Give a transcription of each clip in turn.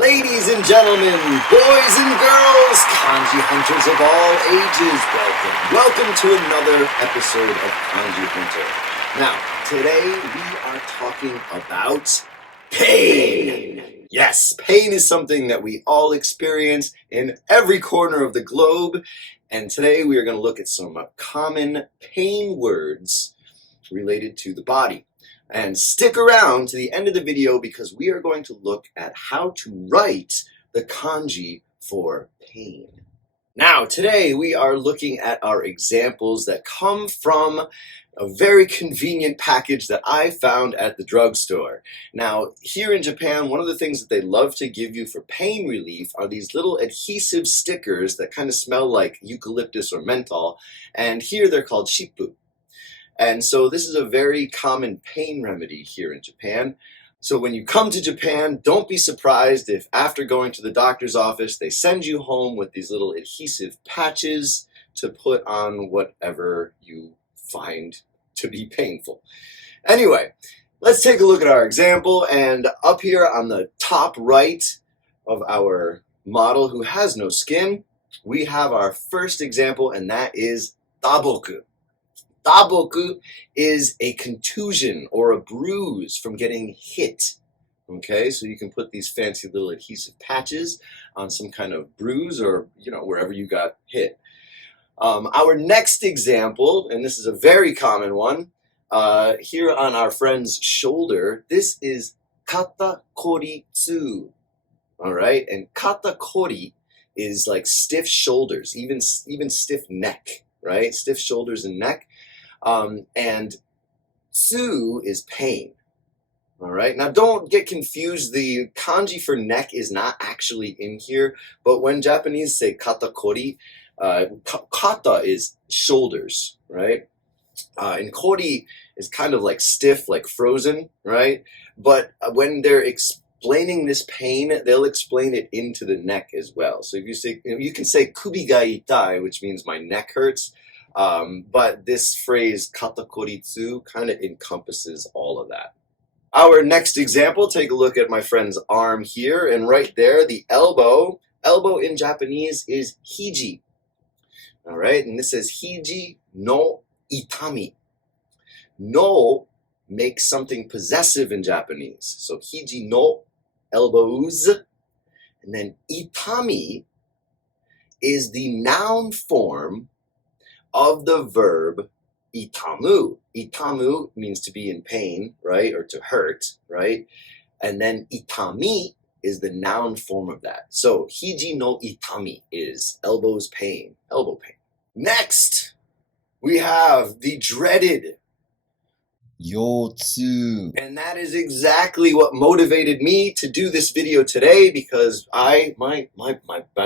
Ladies and gentlemen, boys and girls, Kanji Hunters of all ages, welcome to another episode of Kanji Hunter. Now, today we are talking about pain. Yes, pain is something that we all experience in every corner of the globe, and today we are going to look at some common pain words related to the body. And stick around to the end of the video because we are going to look at how to write the kanji for pain. Now, today we are looking at our examples that come from a very convenient package that I found at the drugstore. Now, here in Japan, one of the things that they love to give you for pain relief are these little adhesive stickers that kind of smell like eucalyptus or menthol, and here they're called shippu. And so this is a very common pain remedy here in Japan. So when you come to Japan, don't be surprised if after going to the doctor's office, they send you home with these little adhesive patches to put on whatever you find to be painful. Anyway, let's take a look at our example. And up here on the top right of our model who has no skin, we have our first example, and that is daboku. Daboku is a contusion or a bruise from getting hit. Okay, so you can put these fancy little adhesive patches on some kind of bruise or, wherever you got hit. Our next example, and this is a very common one, here on our friend's shoulder, this is kata kori tsu. All right, and kata kori is like stiff shoulders, even stiff neck, right? Stiff shoulders and neck. And tsu is pain. All right. Now, don't get confused. The kanji for neck is not actually in here, but when Japanese say kata kori, kata is shoulders, right? And kori is kind of like stiff, like frozen, right? But when they're explaining this pain, they'll explain it into the neck as well. So if you can say kubi ga itai, which means my neck hurts. But this phrase kata kori tsu kind of encompasses all of that. Our next example, take a look at my friend's arm here, and right there, the elbow in Japanese is hiji. All right, and this says hiji no itami. No makes something possessive in Japanese. So hiji no, elbows, and then itami is the noun form of the verb itamu. Itamu means to be in pain, right? Or to hurt, right? And then itami is the noun form of that. So hiji no itami is elbow pain. Next, we have the dreaded yotsu. And that is exactly what motivated me to do this video today because my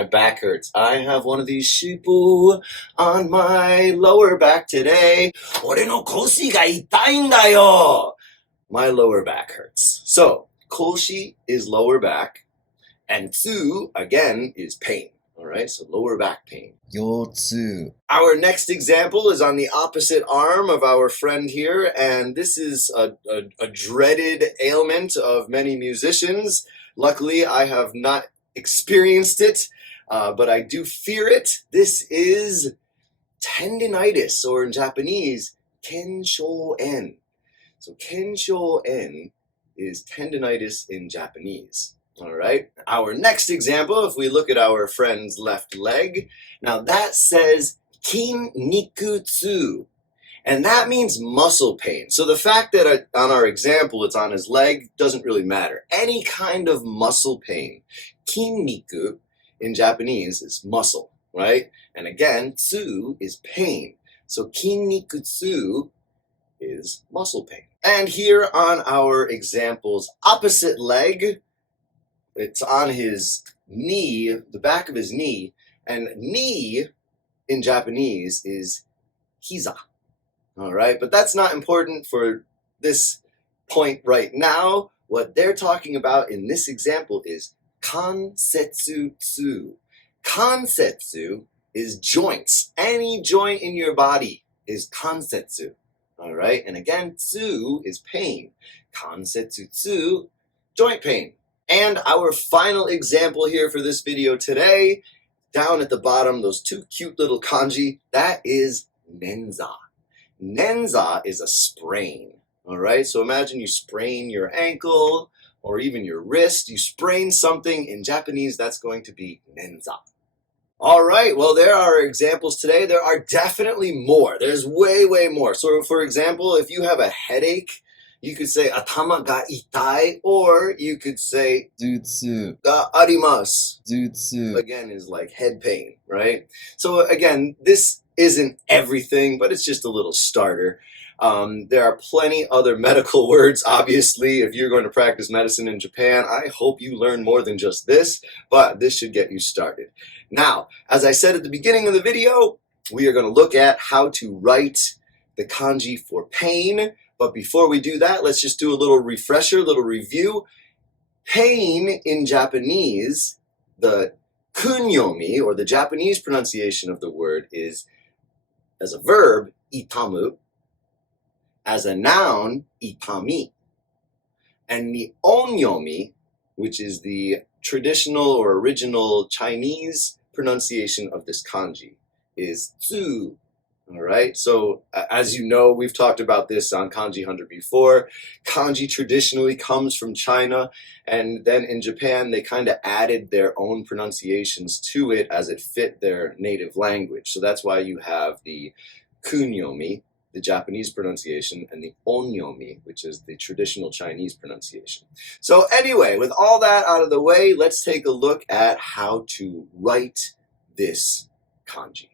back hurts. I have one of these shippu on my lower back today. Ore no koshi ga itai n da yo. My lower back hurts. So, koshi is lower back, and tsu, again, is pain. All right, so lower back pain. Yotsu. Our next example is on the opposite arm of our friend here, and this is a dreaded ailment of many musicians. Luckily, I have not experienced it, but I do fear it. This is tendinitis, or in Japanese, kensho-en. So kensho-en is tendinitis in Japanese. All right. Our next example, if we look at our friend's left leg, now that says kinnikutsu, and that means muscle pain. So the fact that on our example it's on his leg doesn't really matter. Any kind of muscle pain. Kinniku in Japanese is muscle, right? And again, tsu is pain. So kinnikutsu is muscle pain. And here on our example's opposite leg, it's on his knee, the back of his knee, and knee in Japanese is hiza. All right, but that's not important for this point right now. What they're talking about in this example is kansetsu tsu. Kansetsu is joints. Any joint in your body is kansetsu. All right, and again, tsu is pain. Kansetsu tsu, joint pain. And our final example here for this video today, down at the bottom, those two cute little kanji, that is nenza. Nenza is a sprain, all right? So imagine you sprain your ankle or even your wrist. You sprain something. In Japanese, that's going to be nenza. All right, well, there are examples today. There are definitely more. There's way, way more. So, for example, if you have a headache, you could say atama ga itai, or you could say Jutsu. ga arimasu. Jutsu. Again, is like head pain, right? So again, this isn't everything, but it's just a little starter. There are plenty other medical words, obviously. If you're going to practice medicine in Japan, I hope you learn more than just this, but this should get you started. Now, as I said at the beginning of the video, we are going to look at how to write the kanji for pain. But before we do that, let's just do a little refresher, a little review. Pain in Japanese, the kunyomi, or the Japanese pronunciation of the word, is, as a verb, itamu. As a noun, itami. And the onyomi, which is the traditional or original Chinese pronunciation of this kanji, is tsu. All right, so as you know, we've talked about this on Kanji Hunter before. Kanji traditionally comes from China, and then in Japan, they kind of added their own pronunciations to it as it fit their native language. So that's why you have the kunyomi, the Japanese pronunciation, and the onyomi, which is the traditional Chinese pronunciation. So anyway, with all that out of the way, let's take a look at how to write this kanji.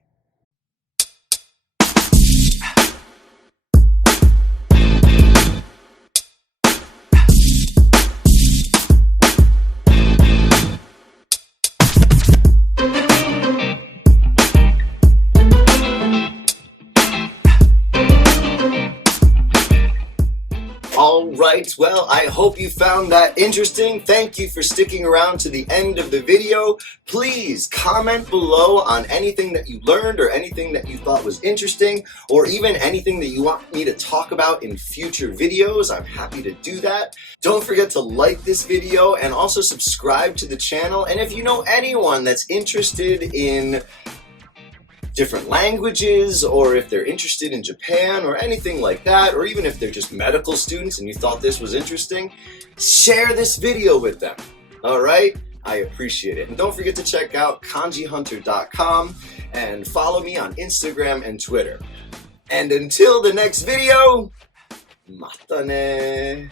All right, well, I hope you found that interesting. Thank you for sticking around to the end of the video. Please comment below on anything that you learned or anything that you thought was interesting, or even anything that you want me to talk about in future videos. I'm happy to do that. Don't forget to like this video and also subscribe to the channel. And if you know anyone that's interested in different languages, or if they're interested in Japan or anything like that, or even if they're just medical students and you thought this was interesting, share this video with them. All right? I appreciate it. And don't forget to check out kanjihunter.com and follow me on Instagram and Twitter. And until the next video, mata ne.